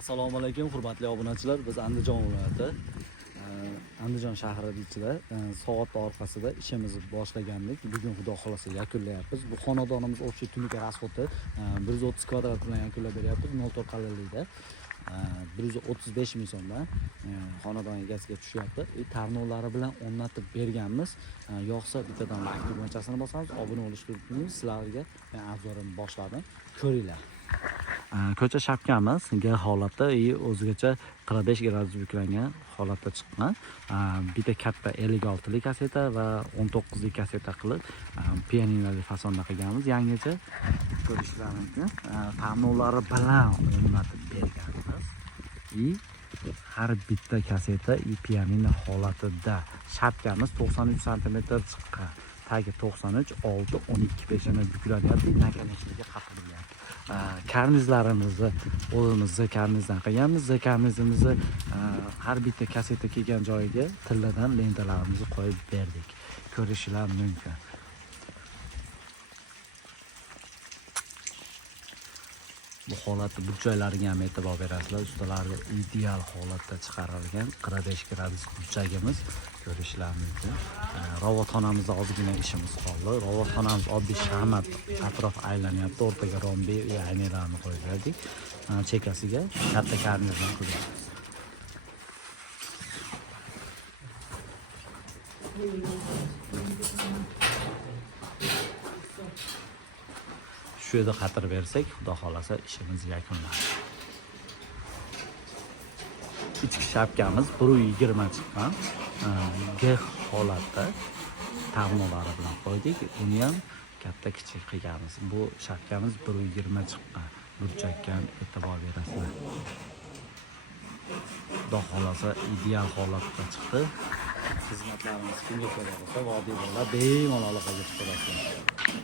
Assalomu alaykum hurmatli obunachilar. Biz Andijon viloyati Andijon shahri ichida soat orqasida ishimizni boshlagandik. Bugun xudo xolasa yakunlayapmiz. Bu xonadonimiz общий tunuka расходi 130 kvadrat bilan yakunlab beryapmiz. 0 qalinlikda 135 ming so'mdan xonadon egasiga tushyapti. Tarnovlari bilan o'rnatib berganmiz. Yo'qsa bittadan like tugmachasini bosamiz, obuna bo'lishni unutmaysiz. Sizlarga men obzorini boshladim. Ko'ringlar. Ko'cha shapkamiz G holatda o'zigacha 45 gradus buklangan holatda chiqqan. Bitta katta 56 lik kaseta va 19 lik kaseta qilib pianinali fasonda qilganmiz. Yangicha ko'rishingiz mumkin. Ta'minlari bilan o'rnatib berganmiz. Har bitta kaseta pianino holatida. Shapkamiz 93 cm chiqqan. Tagi 93, oldi 12 peshona buklanyapti. Nakanishligiga qatilgan. Karnizlarimizni o'zimizda karnizdan qilganmiz. Karnizimizni har bitta kaseta kelgan joyiga tilladan lentalarimizni qo'yib berdik. Ko'rishingiz mumkin. Bu holatda burchaklariga ham e'tibor berasizlar. Ustalarga ideal holatda chiqarilgan 45 gradus burchagimiz ko'rishingiz mumkin. Robotxonamizda ozgina ishimiz qoldi. Robotxonamiz oddiy shamat atrof aylanyapti. O'rtaga rombi va aynalarni qo'yib berdik. Chekasiga katta karnizdan qildik. Shu yerda qatir bersak, xudo xolasa ishimiz yakunlanadi. Ichki shapkamiz 120 chiqqan. G holatda ta'minlari bilan qo'ydik. Uni ham katta kichik qilganmiz. Bu shapkamiz 120 chiqqan. Burchakka ham e'tibor berasizlar. Xudo xolasa ideal holatda chiqdi. Xizmatlarimiz kimga kerak bo'lsa, vodiy bo'lsa bemalol aloqaga chiqasizlar.